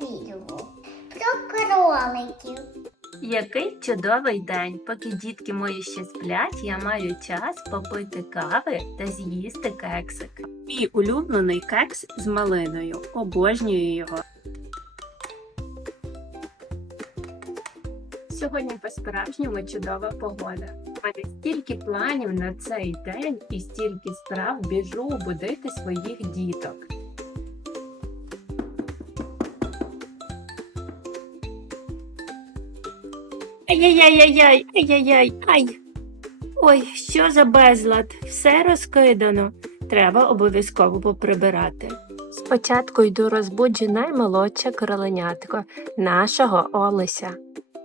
про кроликів. Який чудовий день! Поки дітки мої ще сплять, я маю час попити кави та з'їсти кексик. Мій улюблений кекс з малиною. Обожнюю його. Сьогодні по-справжньому чудова погода. У мене стільки планів на цей день і стільки справ біжу будити своїх діток. Ай-яй-яй-яй, ай-яй-яй, ай. Ой, що за безлад? Все розкидано. Треба обов'язково поприбирати. Спочатку йду розбуджу наймолодше короленятко нашого Олеся.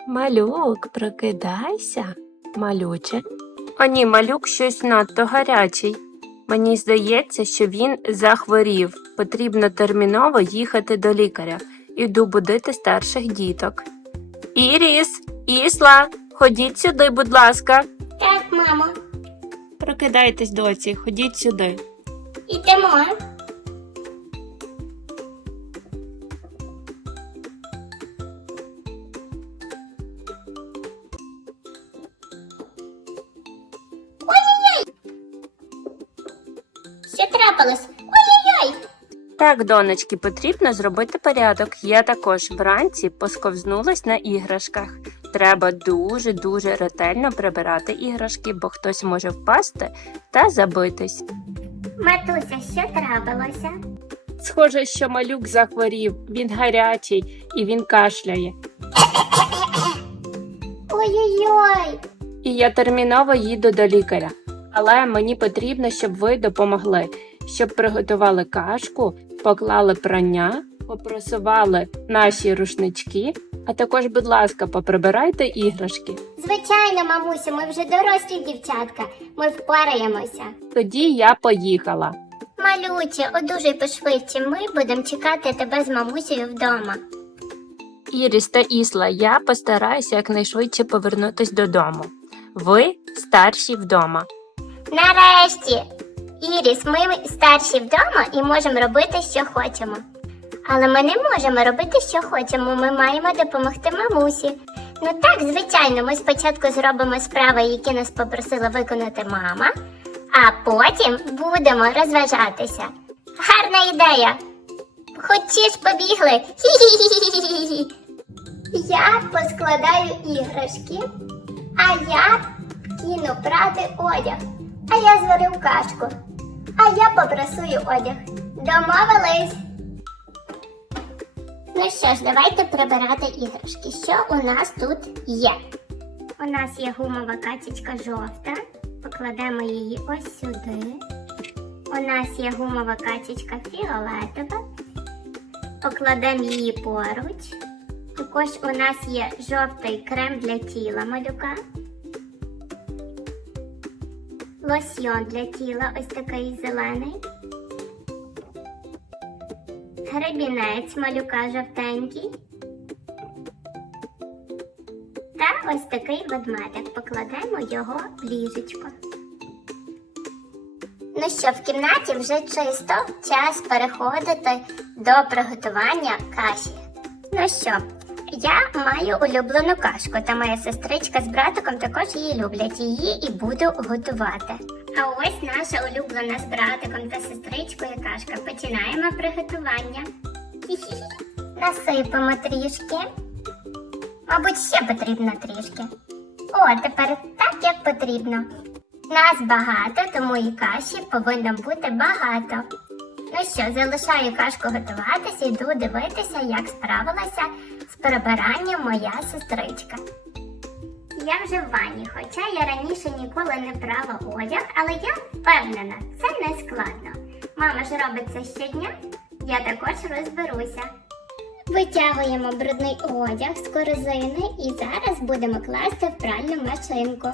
Малюк, прокидайся, малюче. О ні, малюк щось надто гарячий. Мені здається, що він захворів. Потрібно терміново їхати до лікаря. Іду будити старших діток. Іріс, Ісла, ходіть сюди, будь ласка. Так, мамо, Прокидайтесь, доці, ходіть сюди. ідемо. Що трапилось? Ой-ой-ой! Так, донечки, потрібно зробити порядок. Я також вранці посковзнулась на іграшках. Треба дуже-дуже ретельно прибирати іграшки, бо хтось може впасти та забитись. Матуся, що трапилося? Схоже, що малюк захворів, він гарячий і він кашляє. Ой-ой-ой! І я терміново їду до лікаря. Але мені потрібно, щоб ви допомогли, щоб приготували кашку, поклали прання, попросували наші рушнички, а також, будь ласка, поприбирайте іграшки. Звичайно, мамусю, ми вже дорослі дівчатка. Ми впораємося. Тоді я поїхала. Малюче, одужай пошвидше, ми будемо чекати тебе з мамусею вдома. Іріс та Ісла, я постараюся якнайшвидше повернутись додому. Ви старші вдома. Нарешті! Іріс, ми старші вдома і можемо робити, що хочемо. Але ми не можемо робити, що хочемо. Ми маємо допомогти мамусі. Ну так, звичайно, ми спочатку зробимо справи, які нас попросила виконати мама, а потім будемо розважатися. Гарна ідея! Хочеш побігли? Хі-хі-хі-хі-хі. Я поскладаю іграшки, а я кину прати одяг. А я зварив кашку. А я попрасую одяг. Домовились. Ну що ж, давайте прибирати іграшки. Що у нас тут є? У нас є гумова качечка жовта. Покладемо її ось сюди. У нас є гумова качечка фіолетова. Покладемо її поруч. Також у нас є жовтий крем для тіла малюка. Лосьйон для тіла ось такий зелений. Гребінець малюка жовтенький. Та ось такий ведмедик. Покладемо його в ліжечко. Ну що, в кімнаті вже чисто, час переходити до приготування каші. Ну що, я маю улюблену кашку, та моя сестричка з братиком також її люблять. Її і буду готувати. А ось наша улюблена з братиком та сестричкою кашка. Починаємо приготування. Насипемо трішки. Мабуть, ще потрібно трішки. О, тепер так, як потрібно. Нас багато, тому і каші повинно бути багато. Ну що, залишаю кашку готуватися, йду дивитися, як справилася з прибиранням моя сестричка. Я вже в ванні, хоча я раніше ніколи не брала одяг, але я впевнена, це не складно. Мама ж робить це щодня, я також розберуся. Витягуємо брудний одяг з корзини і зараз будемо класти в пральну машинку.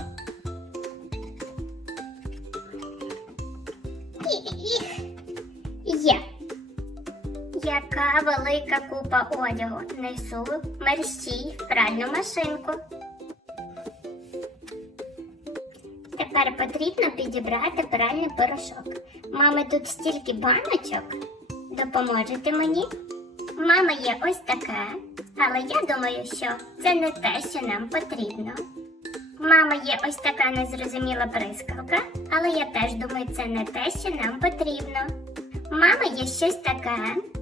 Велика купа одягу. Несу мерщій в пральну машинку. Тепер потрібно підібрати пральний порошок. Мами тут стільки баночок. Допоможете мені? мама є ось таке, але я думаю, що це не те, що нам потрібно. Мама є ось така незрозуміла прискалка, але я теж думаю, це не те, що нам потрібно. Мама є щось таке.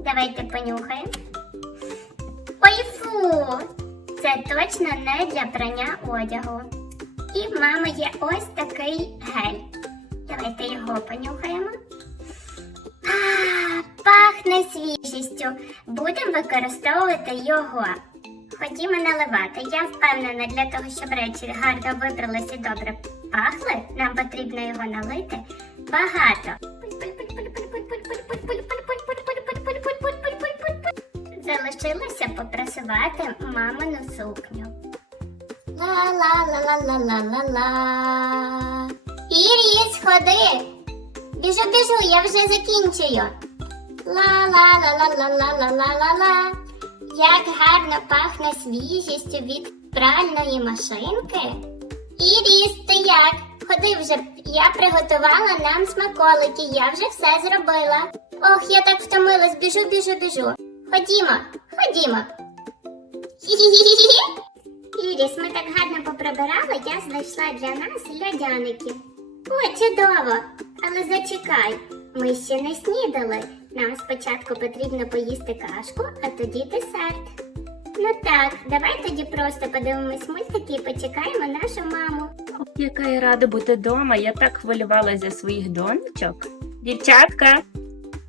Давайте понюхаємо. Ой, фу! Це точно не для прання одягу. І в мами є ось такий гель. Давайте його понюхаємо. А, пахне свіжістю. Будемо використовувати його. Ходімо наливати. Я впевнена, для того, щоб речі гарно вибрались і добре пахли, нам потрібно його налити багато. Залишилося попрасувати мамину сукню. Ла-ла-ла-ла-ла-ла-ла-ла. Іріс, ходи. Біжу, біжу, я вже закінчую. Ла-ла-ла-ла-ла-ла-ла-ла-ла. Як гарно пахне свіжістю від пральної машинки. Іріс, ти як? Ходи вже, я приготувала нам смаколики, я вже все зробила. Ох, я так втомилась, біжу, біжу, біжу. Ходімо, ходімо. Іріс, ми так гарно поприбирали, я знайшла для нас льодяників. О, чудово! Але зачекай, ми ще не снідали. Нам спочатку потрібно поїсти кашку, а тоді десерт. Ну так, давай тоді просто подивимось мультики і почекаємо нашу маму. Яка я рада бути вдома, я так хвилювалася за своїх донечок. Дівчатка,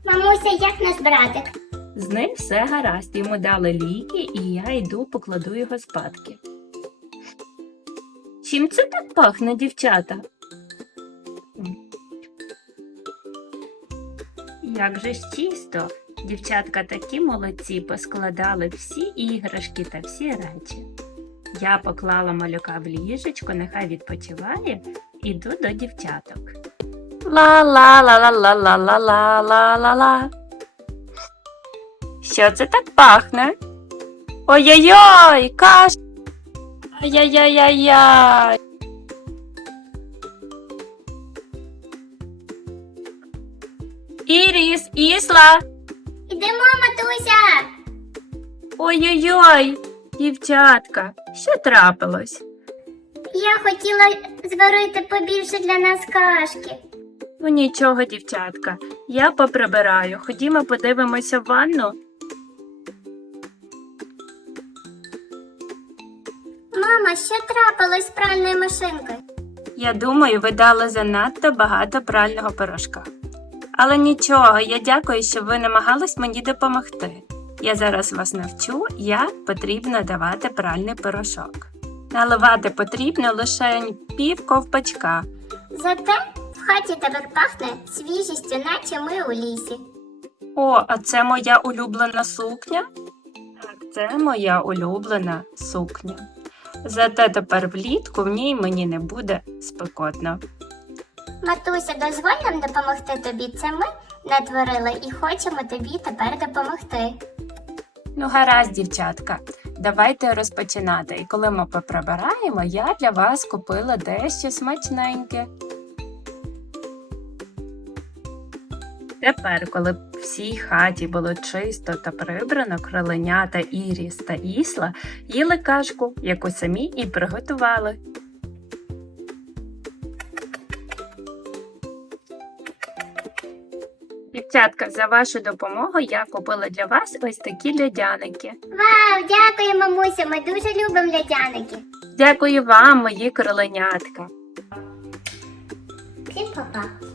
Мамуся, як наш братик? З ним все гаразд. Йому дали ліки, і я йду покладу його спадки. Чим це так пахне, дівчата? Як же ж чисто. Дівчатка такі молодці, поскладали всі іграшки та всі речі. Я поклала малюка в ліжечко, нехай відпочиває, іду до дівчаток. Ла-ла-ла-ла-ла-ла-ла-ла-ла-ла. Що це так пахне? Ой-ой-ой, каш. Ай-яй-яй-яй. Іріс, Ісла. Ідемо, матуся! Ой-ой-ой, дівчатка, що трапилось? Я хотіла зварити побільше для нас кашки. Ну нічого, дівчатка, я поприбираю. Ходімо подивимося в ванну. Мама, що трапилось з пральною машинкою? Я думаю, ви дали занадто багато прального порошка. Але нічого, я дякую, що ви намагались мені допомогти. Я зараз вас навчу, як потрібно давати пральний порошок. Наливати потрібно лише пів ковпачка. Зате в хаті тепер пахне свіжістю, наче ми у лісі. О, а це моя улюблена сукня? Так, це моя улюблена сукня. Зате тепер влітку в ній мені не буде спекотно. Матуся, дозволь нам допомогти тобі. Це ми натворили і хочемо тобі тепер допомогти. Ну, гаразд, дівчатка, давайте розпочинати. І коли ми поприбираємо, я для вас купила дещо смачненьке. Тепер, коли всій хаті було чисто та прибрано, кроленята Іріс та Ісла їли кашку, яку самі і приготували. Дівчатка, за вашу допомогу я купила для вас ось такі льодяники. Вау, дякую, мамуся. Ми дуже любимо лядяники. Дякую вам, мої кроленятка. Всім па-па.